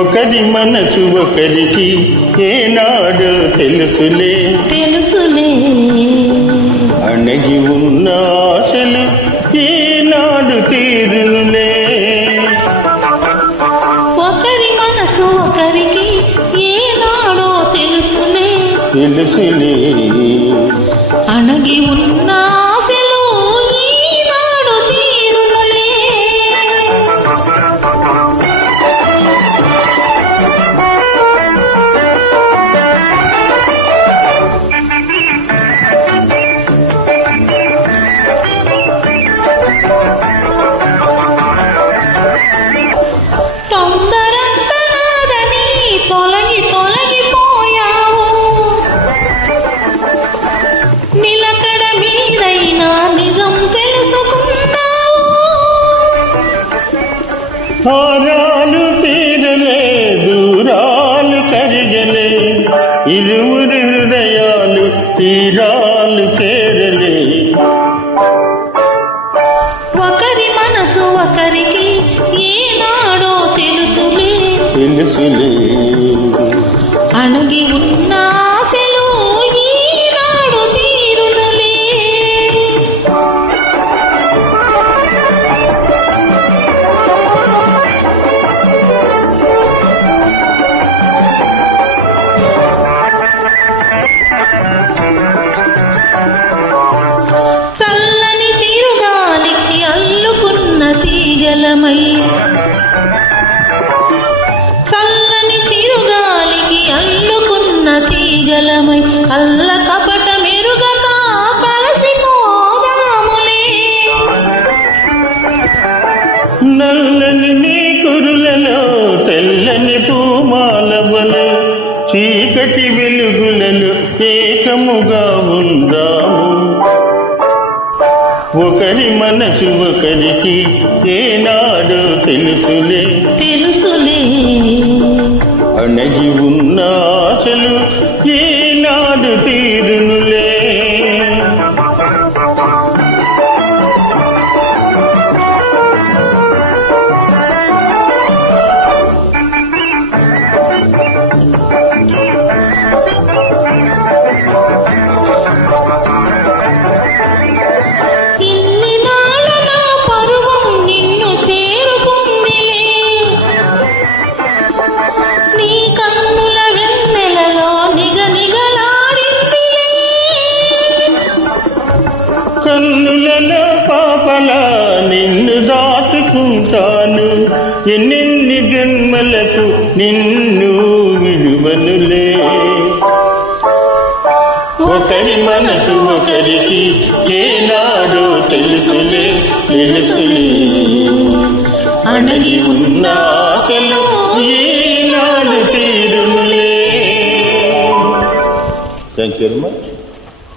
ఒకరి మనసు ఒకరికి ఏనాడు తెలుసులే. తెలుసులే. అణగి ఉన్న ఆశలు ఈనాడు తీరులే. ఒకరి మనసు ఒకరికి ఏనాడో తెలుసులే. తెలుసులే. అణగి ఉన్న హారాలు తీరలే దూరాలు కరిగలే ఇరువురి హృదయాలు తీరాలు చేరలే. ఒకరి మనసు ఒకరికి ఏనాడో తెలుసులే. తెలుసులే. అణగి ఉన్న ఏకముగా ఉందాము. ఒకరి మనసు ఒకరికి ఏనాడు తెలుసులే. తెలుసులే. అణగి ఉన్న ఆశలు ఏనాడు తీరునులే నిన్ను దాచుకుంటాను. ఎన్నెన్ని జన్మలకు నిన్ను విలువనులే. ఒకరి మనసు ఒకరికి ఏనాడో తెలుసులే తెలుసులే. అణగి ఉన్న ఆశలు ఈనాడు తీరులే థ్యాంక్ యూ వెరీ మచ్